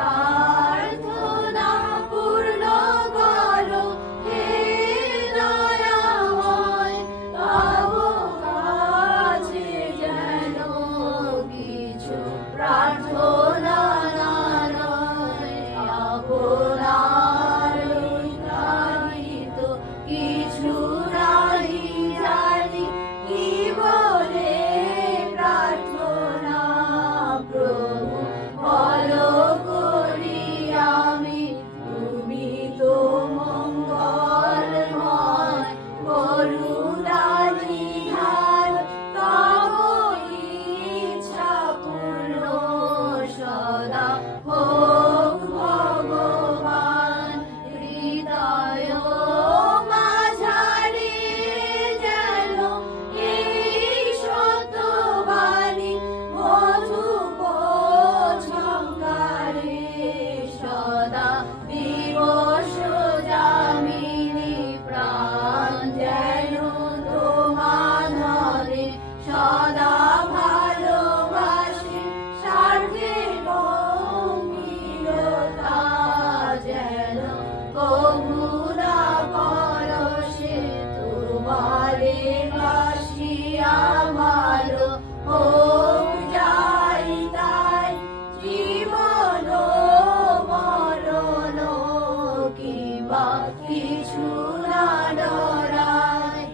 প্রার্থনা পূর্ণ করো হে দয়াময়, তব কাছে যেন কিছু প্রার্থনা না নয়, আপনার নিহিত কিছু নাহি জানি, কি বলে প্রার্থনা প্রভু বলো করি আমি, তুমি তো মঙ্গলময় করুণা নিধান, তব ইচ্ছা পূর্ণ সদা হোক ভগবান। হৃদয় মাঝারে যেন এই সত্যবাণী মধুপ ঝঙ্কারে সদা বিবশ যামিনী, প্রাণ যেন তোমারে সদা ভালোবাসে, স্বার্থে গম্ভীরতা যেন কবু না পরশে, তোমারে বাসিয়া ভালো হোক যাই তাই, জীবন মরণ কিংবা কিছু না ডরায়।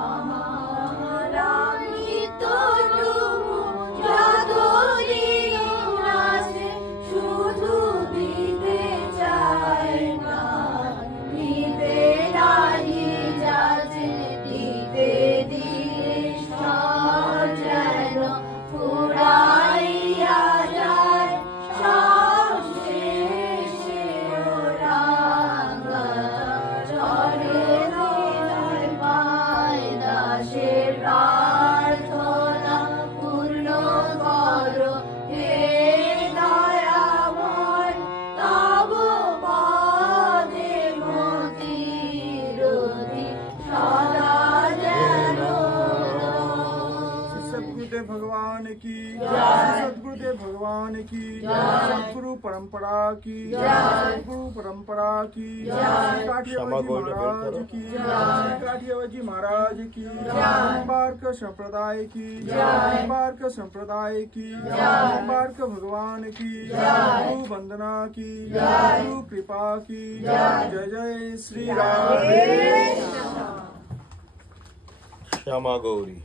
আমার নিত্যটুকু যতদিন আছে শুধু দিতে চাই না, দিতে নাহি যাচে, দিতে দিলে সব যেন ফুরাইয়া যায়, সব শেষে রাঙা চলে হৃদয় পায়। দাসের প্রার্থনা পূর্ণ করো হে দয়াময়, তব পদে মতি রতি সদা যেন রয়। सदगुरुदेव भगवान की, सदगुरुदेव भगवान की, सदगुरु परंपरा की, सदगुरु परंपरा की, काठियावाजी महाराज की, काठियावाजी महाराज की, बारक संप्रदाय की, बारक संप्रदाय की, बारक भगवान की, गुरु वंदना की, गुरु कृपा की, जय जय श्री राम। श्यामा गौरी।